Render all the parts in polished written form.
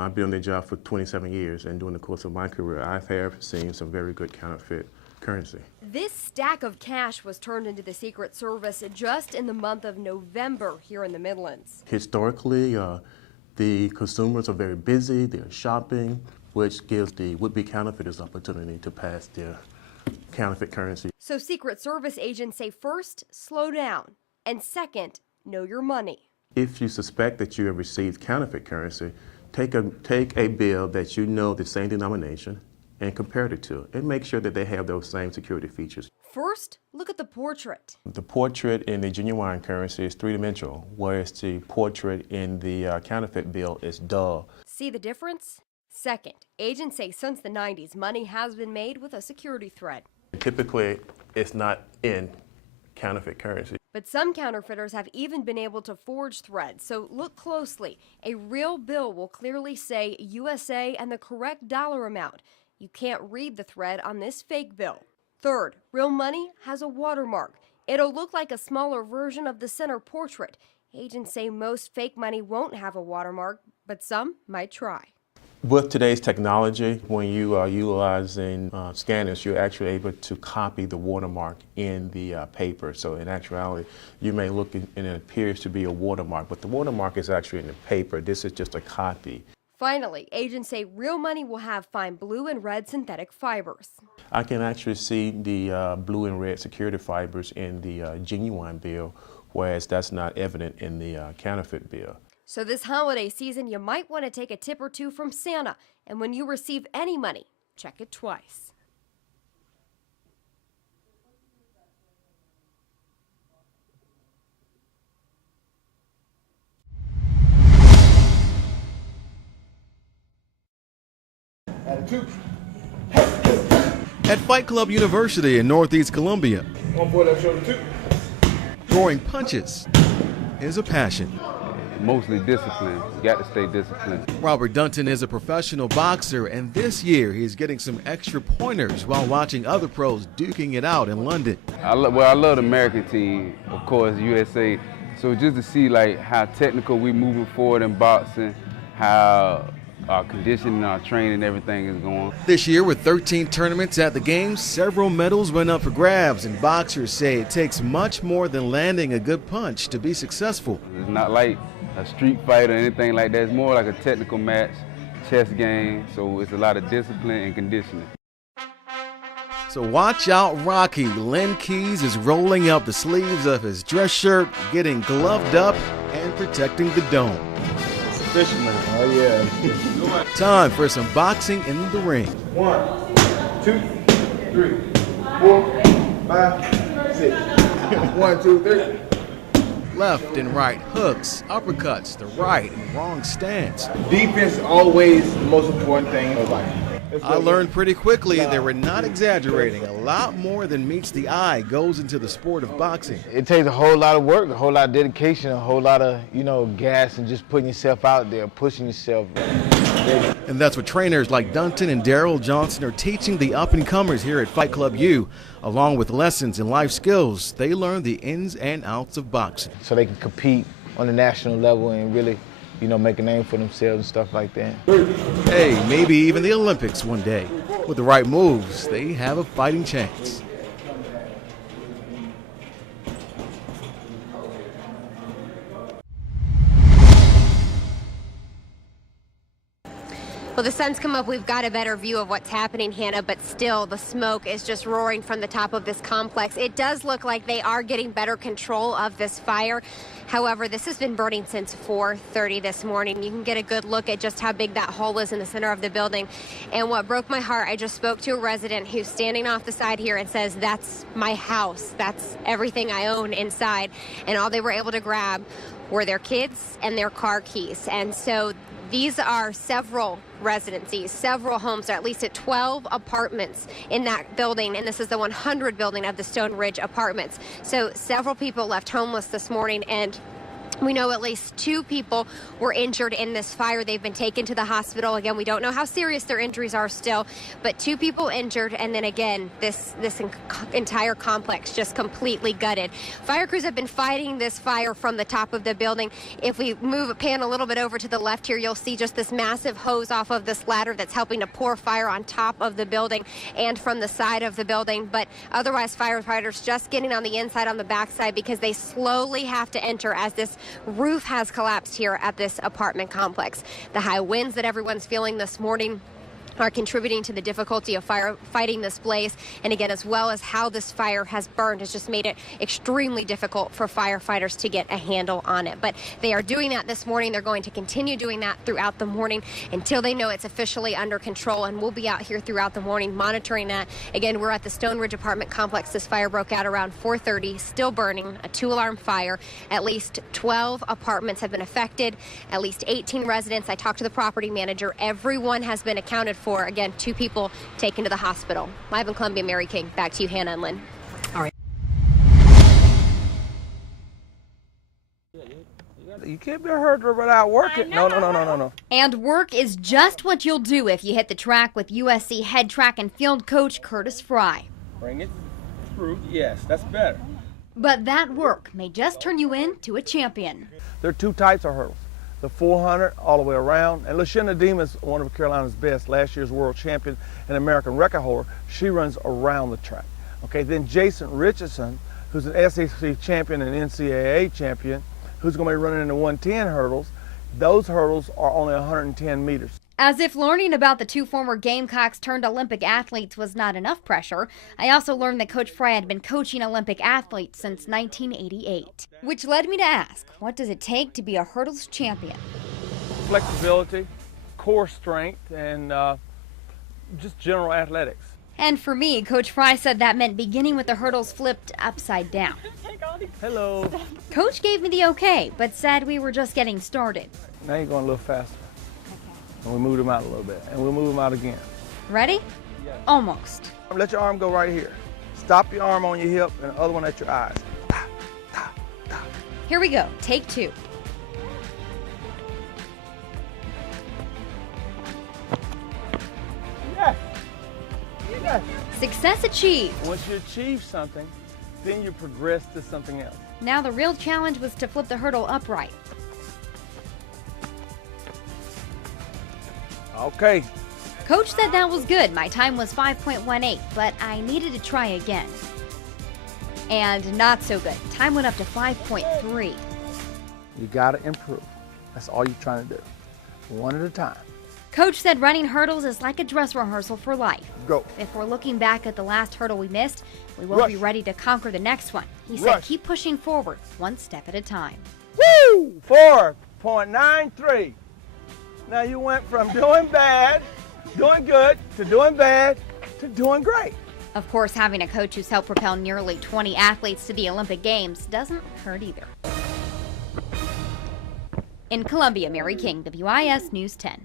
I've been on the job for 27 years, and during the course of my career, I have seen some very good counterfeit currency. This stack of cash was turned into the Secret Service just in the month of November here in the Midlands. Historically, the consumers are very busy, they're shopping, which gives the would-be counterfeiters opportunity to pass their counterfeit currency. So Secret Service agents say first, slow down, and second, know your money. If you suspect that you have received counterfeit currency, take a bill that you know the same denomination and compare it to it, and make sure that they have those same security features. First, look at the portrait. The portrait in the genuine currency is three-dimensional, whereas the portrait in the counterfeit bill is dull. See the difference? Second, agents say since the 90s, money has been made with a security thread. Typically, it's not in counterfeit currency. But some counterfeiters have even been able to forge threads, so look closely. A real bill will clearly say USA and the correct dollar amount. You can't read the thread on this fake bill. Third, real money has a watermark. It'll look like a smaller version of the center portrait. Agents say most fake money won't have a watermark, but some might try. With today's technology, when you are utilizing scanners, you're actually able to copy the watermark in the paper. So in actuality, you may look and it appears to be a watermark, but the watermark is actually in the paper. This is just a copy. Finally, agents say real money will have fine blue and red synthetic fibers. I can actually see the blue and red security fibers in the genuine bill, whereas that's not evident in the counterfeit bill. So this holiday season, you might want to take a tip or two from Santa, and when you receive any money, check it twice. At Fight Club University in Northeast Columbia, One boy left shoulder two. throwing punches is a passion. Mostly discipline. You got to stay disciplined. Robert Dunton is a professional boxer, and this year he's getting some extra pointers while watching other pros duking it out in London. I love the American team, of course, USA. So just to see like how technical we moving forward in boxing, how our conditioning, our training, everything is going. This year, with 13 tournaments at the games, several medals went up for grabs, and boxers say it takes much more than landing a good punch to be successful. It's not like a street fight or anything like that. It's more like a technical match, chess game, so it's a lot of discipline and conditioning. So watch out, Rocky. Len Keys is rolling up the sleeves of his dress shirt, getting gloved up, and protecting the dome. It's official now. Oh, yeah. Time for some boxing in the ring. 1, 2, 3, 4, 5, 6. 1, 2, 3. Left and right hooks, uppercuts, the right and wrong stance. Defense is always the most important thing in life. I learned pretty quickly they were not exaggerating. A lot more than meets the eye goes into the sport of boxing. It takes a whole lot of work, a whole lot of dedication, a whole lot of, gas and just putting yourself out there, pushing yourself. And that's what trainers like Dunton and Daryl Johnson are teaching the up-and-comers here at Fight Club U. Along with lessons in life skills, they learn the ins and outs of boxing. So they can compete on the national level and really, make a name for themselves and stuff like that. Hey, maybe even the Olympics one day. With the right moves, they have a fighting chance. Well, the sun's come up. We've got a better view of what's happening, Hannah, but still the smoke is just roaring from the top of this complex. It does look like they are getting better control of this fire. However, this has been burning since 4:30 this morning. You can get a good look at just how big that hole is in the center of the building. And what broke my heart, I just spoke to a resident who's standing off the side here and says, that's my house. That's everything I own inside. And all they were able to grab were their kids and their car keys. And so these are several residencies, several homes, or at least at 12 apartments in that building, and this is the 100 building of the Stone Ridge Apartments. So several people left homeless this morning, and We know at least 2 people were injured in this fire. They've been taken to the hospital. Again, we don't know how serious their injuries are still, but 2 people injured. And then again, this entire complex just completely gutted. Fire crews have been fighting this fire from the top of the building. If we pan a little bit over to the left here, you'll see just this massive hose off of this ladder that's helping to pour fire on top of the building and from the side of the building. But otherwise, firefighters just getting on the inside, on the backside, because they slowly have to enter as this roof has collapsed here at this apartment complex. The high winds that everyone's feeling this morning are contributing to the difficulty of fighting this blaze. And again, as well as how this fire has burned, has just made it extremely difficult for firefighters to get a handle on it. But they are doing that this morning. They're going to continue doing that throughout the morning until they know it's officially under control. And we'll be out here throughout the morning monitoring that. Again, we're at the Stone Ridge apartment complex. This fire broke out around 4:30, still burning, a 2-alarm fire. At least 12 apartments have been affected, at least 18 residents. I talked to the property manager. Everyone has been accounted for. Again, 2 people taken to the hospital. Live in Columbia, Mary King. Back to you, Hannah and Lynn. All right. You can't be a hurdler without working. No. And work is just what you'll do if you hit the track with USC head track and field coach Curtis Fry. Bring it through. Yes, that's better. But that work may just turn you into a champion. There are 2 types of hurdles. The 400 all the way around. And LaShanda Deem is one of Carolina's best, last year's world champion and American record holder. She runs around the track. Okay, then Jason Richardson, who's an SEC champion and NCAA champion, who's going to be running in the 110 hurdles. Those hurdles are only 110 meters. As if learning about the 2 former Gamecocks turned Olympic athletes was not enough pressure, I also learned that Coach Fry had been coaching Olympic athletes since 1988. Which led me to ask, what does it take to be a hurdles champion? Flexibility, core strength, and just general athletics. And for me, Coach Fry said that meant beginning with the hurdles flipped upside down. Hello. Coach gave me the okay, but said we were just getting started. Now you're going a little faster. And we moved them out a little bit, and we'll move them out again. Ready? Yes. Almost. Let your arm go right here. Stop your arm on your hip and the other one at your eyes. Here we go. Take 2. Yes. Yes. Success achieved. Once you achieve something, then you progress to something else. Now the real challenge was to flip the hurdle upright. Okay. Coach said that was good. My time was 5.18, but I needed to try again. And not so good. Time went up to 5.3. You got to improve. That's all you're trying to do. One at a time. Coach said running hurdles is like a dress rehearsal for life. Go. If we're looking back at the last hurdle we missed, we won't be ready to conquer the next one. He said keep pushing forward, one step at a time. Woo! 4.93. Now you went from doing bad, doing good, to doing bad, to doing great. Of course, having a coach who's helped propel nearly 20 athletes to the Olympic Games doesn't hurt either. In Columbia, Mary King, WIS News 10.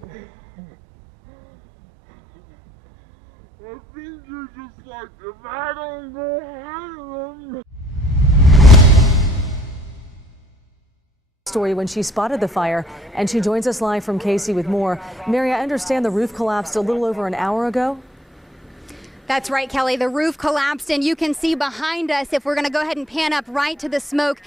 Story when she spotted the fire, and she joins us live from Casey with more. Mary, I understand the roof collapsed a little over an hour ago. That's right, Kelly. The roof collapsed, and you can see behind us, if we're going to go ahead and pan up right to the smoke,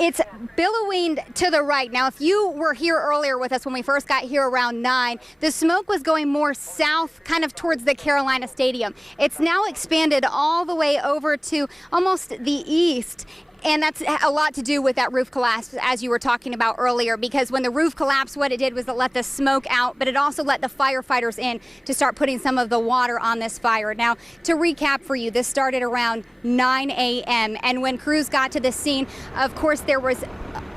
it's billowing to the right. Now, if you were here earlier with us when we first got here around 9, the smoke was going more south, kind of towards the Carolina Stadium. It's now expanded all the way over to almost the east. And that's a lot to do with that roof collapse, as you were talking about earlier, because when the roof collapsed, what it did was it let the smoke out, but it also let the firefighters in to start putting some of the water on this fire. Now, to recap for you, this started around 9 a.m. And when crews got to the scene, of course, there was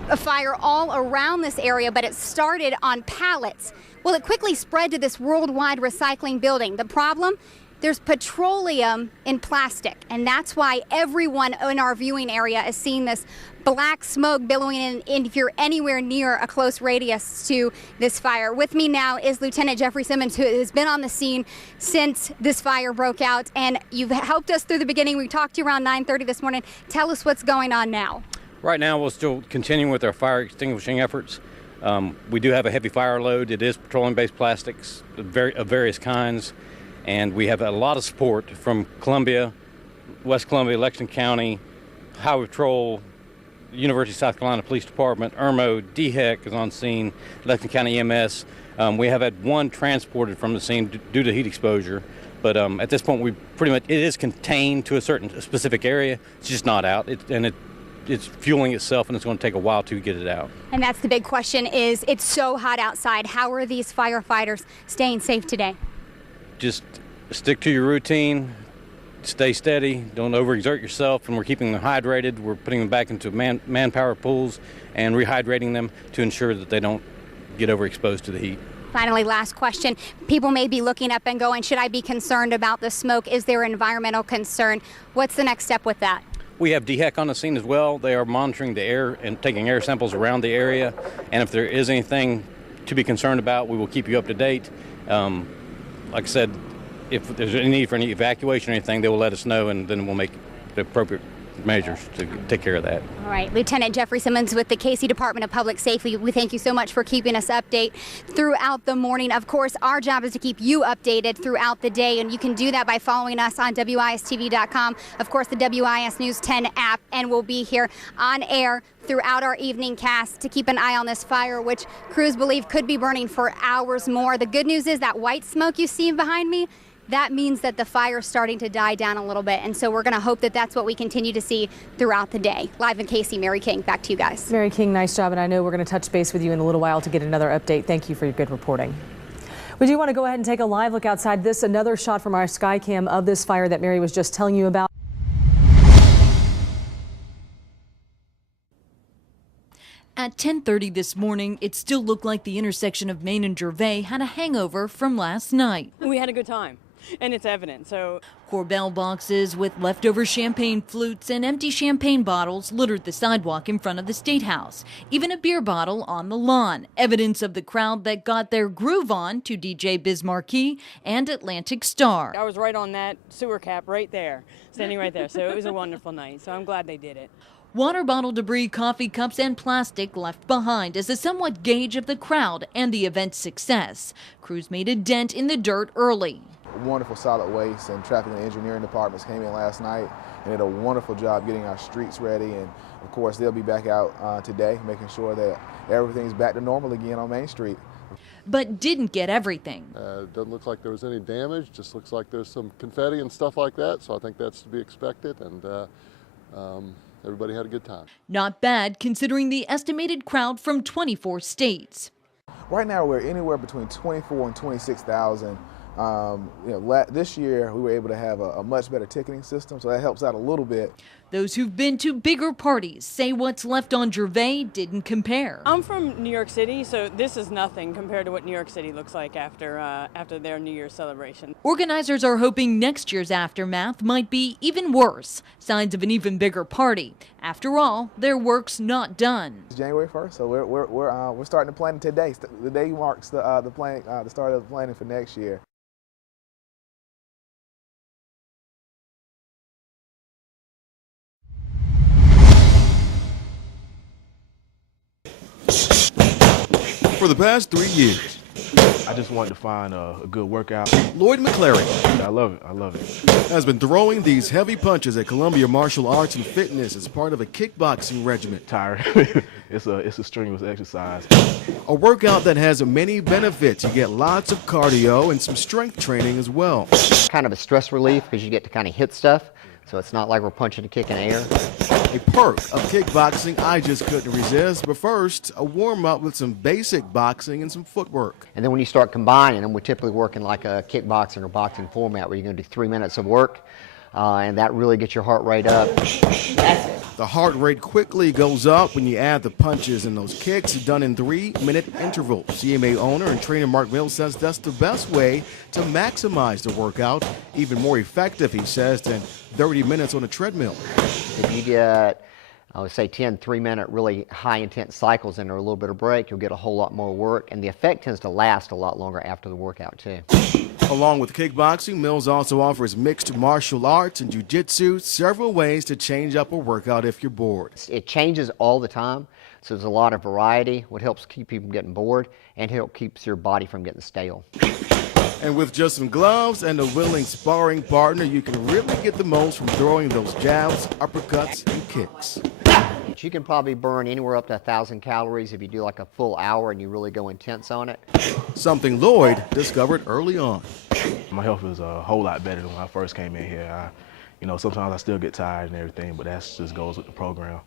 a fire all around this area, but it started on pallets. Well, it quickly spread to this worldwide recycling building. The problem? There's petroleum in plastic, and that's why everyone in our viewing area is seeing this black smoke billowing in if you're anywhere near a close radius to this fire. With me now is Lieutenant Jeffrey Simmons, who has been on the scene since this fire broke out, and you've helped us through the beginning. We talked to you around 9:30 this morning. Tell us what's going on now. Right now, we're still continuing with our fire extinguishing efforts. We do have a heavy fire load. It is petroleum-based plastics of various kinds, and we have a lot of support from Columbia, West Columbia, Lexington County, Highway Patrol, University of South Carolina Police Department, IRMO, DHEC is on scene, Lexington County EMS. We have had one transported from the scene due to heat exposure, but at this point, it is contained to a certain specific area. It's just not out, it's fueling itself, and it's going to take a while to get it out. And that's the big question is, it's so hot outside. How are these firefighters staying safe today? Just stick to your routine, stay steady, don't overexert yourself, and we're keeping them hydrated. We're putting them back into manpower pools and rehydrating them to ensure that they don't get overexposed to the heat. Finally, last question. People may be looking up and going, should I be concerned about the smoke? Is there environmental concern? What's the next step with that? We have DHEC on the scene as well. They are monitoring the air and taking air samples around the area. And if there is anything to be concerned about, we will keep you up to date. Like I said, if there's any need for any evacuation or anything, they will let us know, and then we'll make the appropriate measures to take care of that. All right, Lieutenant Jeffrey Simmons with the KC Department of Public Safety. We thank you so much for keeping us updated throughout the morning. Of course, our job is to keep you updated throughout the day, and you can do that by following us on WISTV.com. Of course, the WIS News 10 app, and we'll be here on air throughout our evening cast to keep an eye on this fire, which crews believe could be burning for hours more. The good news is that white smoke you see behind me, that means that the fire is starting to die down a little bit, and so we're going to hope that that's what we continue to see throughout the day. Live in KC, Mary King, back to you guys. Mary King, nice job, and I know we're going to touch base with you in a little while to get another update. Thank you for your good reporting. We do want to go ahead and take a live look outside. This another shot from our sky cam of this fire that Mary was just telling you about. At 10:30 this morning, it still looked like the intersection of Main and Gervais had a hangover from last night. We had a good time, and it's evident. So Corbel boxes with leftover champagne flutes and empty champagne bottles littered the sidewalk in front of the State House. Even a beer bottle on the lawn. Evidence of the crowd that got their groove on to DJ Biz Marquee and Atlantic Star. I was right on that sewer cap right there, standing right there. So it was a wonderful night. So I'm glad they did it. Water bottle debris, coffee cups, and plastic left behind as a somewhat gauge of the crowd and the event's success. Crews made a dent in the dirt early. Wonderful solid waste and traffic and engineering departments came in last night and did a wonderful job getting our streets ready. And of course, they'll be back out today, making sure that everything's back to normal again on Main Street. But didn't get everything. Doesn't look like there was any damage, just looks like there's some confetti and stuff like that. So I think that's to be expected. And everybody had a good time. Not bad considering the estimated crowd from 24 states. Right now we're anywhere between 24 and 26,000. This year we were able to have a much better ticketing system, so that helps out a little bit. Those who've been to bigger parties say what's left on Gervais didn't compare. I'm from New York City, so this is nothing compared to what New York City looks like after their New Year's celebration. Organizers are hoping next year's aftermath might be even worse. Signs of an even bigger party. After all, their work's not done. It's January 1st, so we're starting to plan today. The day marks the start of the planning for next year. For the past 3 years, I just wanted to find a good workout. Lloyd McClary I love it. has been throwing these heavy punches at Columbia Martial Arts and Fitness as part of a kickboxing regimen. Tired. It's a strenuous exercise. A workout that has many benefits. You get lots of cardio and some strength training as well. Kind of a stress relief because you get to kind of hit stuff, so it's not like we're punching a kick in the air. A perk of kickboxing I just couldn't resist, but first, a warm-up with some basic boxing and some footwork. And then when you start combining them, we're typically working like a kickboxing or boxing format where you're going to do 3 minutes of work, and that really gets your heart rate up. The heart rate quickly goes up when you add the punches and those kicks done in 3-minute intervals. CMA owner and trainer Mark Mills says that's the best way to maximize the workout. Even more effective, he says, than 30 minutes on a treadmill. If you get I would say 10 3-minute really high intense cycles and a little bit of break, you'll get a whole lot more work, and the effect tends to last a lot longer after the workout too. Along with kickboxing, Mills also offers mixed martial arts and jiu-jitsu, several ways to change up a workout if you're bored. It changes all the time, so there's a lot of variety, what helps keep people from getting bored and help keeps your body from getting stale. And with just some gloves and a willing sparring partner, you can really get the most from throwing those jabs, uppercuts, and kicks. You can probably burn anywhere up to 1,000 calories if you do like a full hour and you really go intense on it. Something Lloyd discovered early on. My health is a whole lot better than when I first came in here. Sometimes I still get tired and everything, but that just goes with the program.